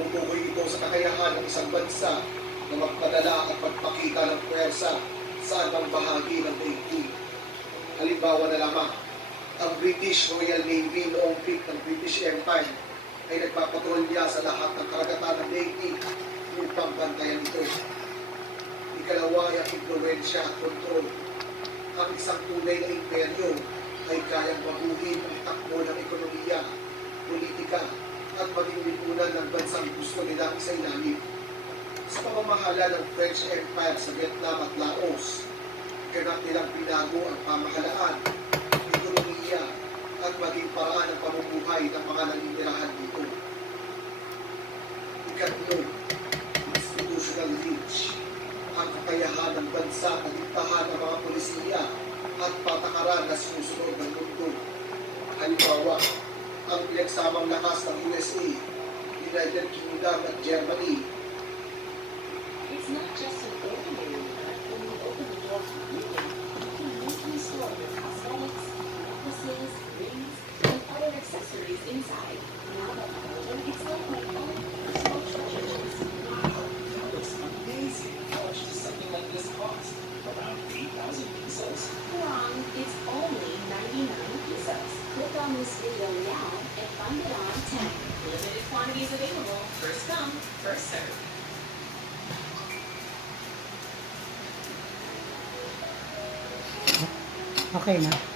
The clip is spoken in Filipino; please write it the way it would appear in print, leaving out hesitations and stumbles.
Tumutukoy ito sa kakayahan ng isang bansa na magpadala at magpakita ng puwersa sa anumang bahagi ng daigdig. Halimbawa na lamang, ang British Royal Navy noong peak ng British Empire ay nagpapatrolya sa lahat ng karagatan ng daigdig upang bantayan ito. Ikalawa ay ang impluwensya at kontrol. Ang isang tunay na imperyo ay kayang baguhin ang takbo ng ekonomiya, politika, at maging lipunan ng bansang gusto nilang isailalim. Sa pamamahala ng French Empire sa Vietnam at Laos, ganap nilang binago ang pamahalaan, ekonomiya, at maging paraan ng pamumuhay ng mga naninirahan dito. Ikatlo, institutional reach. Ang kakayahan ng bansa na diktahan ng mga polisiya at patakaran na sinusunod ng mundo. Halimbawa, ang pinagsamang lakas ng USA, United Kingdom at Germany. It's not just an ordinary mirror. When you open the door to beauty, you can neatly store your cosmetics, necklaces, rings, and other accessories inside. Now that folder, it's like my own personal treasure chest. Wow, that looks amazing. How much does something like this cost? Around 8,000 pesos? Wrong, it's only 99 pesos. Click on this video now and find it on 10. Limited quantities available. First come, first serve. Okay na.